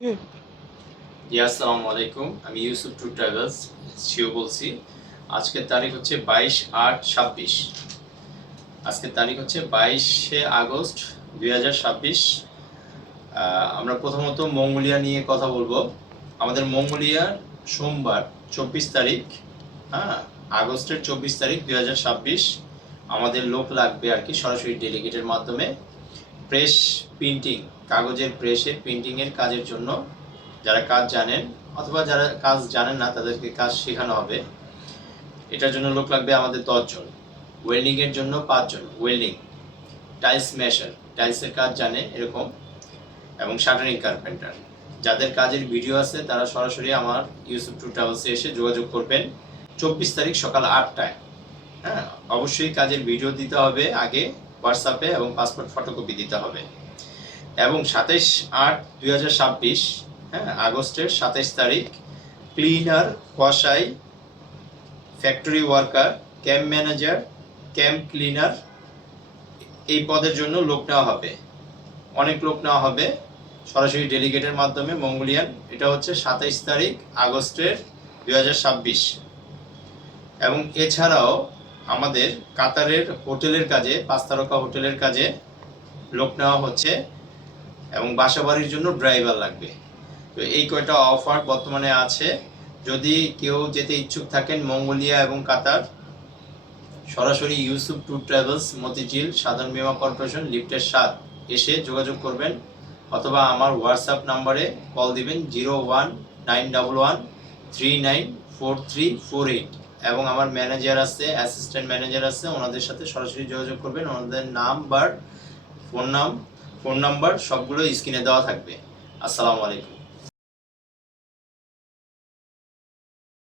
হুম। জি, আসসালামু আলাইকুম। আমি ইউসুফ ট্যুর ট্রাভেলস সিও বলছি। আজকের তারিখ হচ্ছে ২২/৮/২৬। আজকের তারিখ হচ্ছে ২২শে আগস্ট ২০২৬। আমরা প্রথমত মঙ্গোলিয়া নিয়ে কথা বলবো। আমাদের মঙ্গোলিয়ার সোমবার ২৪ তারিখ, হ্যাঁ, আগস্টের ২৪ তারিখ ২০২৬ আমাদের লোক লাগবে আর কি, সরাসরি ডেলিগেটের মাধ্যমে প্রেস প্রিন্টিং, কাগজের প্রেসের প্রিন্টিংয়ের কাজের জন্য। যারা কাজ জানেন অথবা যারা কাজ জানেন না তাদেরকে কাজ শেখানো হবে। এটার জন্য লোক লাগবে আমাদের ১০ জন। ওয়েল্ডিংয়ের জন্য ৫ জন ওয়েল্ডিং, টাইলস মেশার, টাইলসের কাজ জানে এরকম, এবং শাটারিং কার্পেন্টার। যাদের কাজের ভিডিও আছে তারা সরাসরি আমার ইউসুফ ট্যুর ট্রাভেলসে এসে যোগাযোগ করবেন ২৪ তারিখ সকাল ৮টায়। হ্যাঁ, অবশ্যই কাজের ভিডিও দিতে হবে আগে হোয়াটসঅ্যাপে, এবং পাসপোর্ট ফটোকপি দিতে হবে। এবং ২৭/৮/২০২৬, হ্যাঁ, আগস্টের ২৭ তারিখ ক্লিনার, কসাই, factory worker, camp manager, camp cleaner, এই পদের জন্য লোক নেওয়া হবে। অনেক লোক নেওয়া হবে সরাসরি ডেলিগেটের মাধ্যমে মঙ্গোলিয়ান। এটা হচ্ছে ২৭ তারিখ আগস্টের ২০২৬। এবং এছাড়াও আমাদের কাতারের হোটেলের কাজে, ৫ তারকা হোটেলের কাজে লোক নেওয়া হচ্ছে, এবং বাসাবাড়ির জন্য ড্রাইভার লাগবে। তো এই কয়টা অফার বর্তমানে আছে। যদি কেউ যেতে ইচ্ছুক থাকেন মঙ্গোলিয়া এবং কাতার, সরাসরি ইউসুফ ট্যুর ট্রাভেলস, মতিঝিল, সাধারণ বীমা কর্পোরেশন, লিফটের ৭ এসে যোগাযোগ করবেন, অথবা আমার হোয়াটসঅ্যাপ নাম্বারে কল দিবেন 019111394348। এবং আমার ম্যানেজার আছে, অ্যাসিস্ট্যান্ট ম্যানেজার আছে, ওনাদের সাথে সরাসরি যোগাযোগ করবেন। ওনাদের নাম্বার, ফোন নাম্বার সবগুলো স্ক্রিনে দেওয়া থাকবে। আসসালামু আলাইকুম।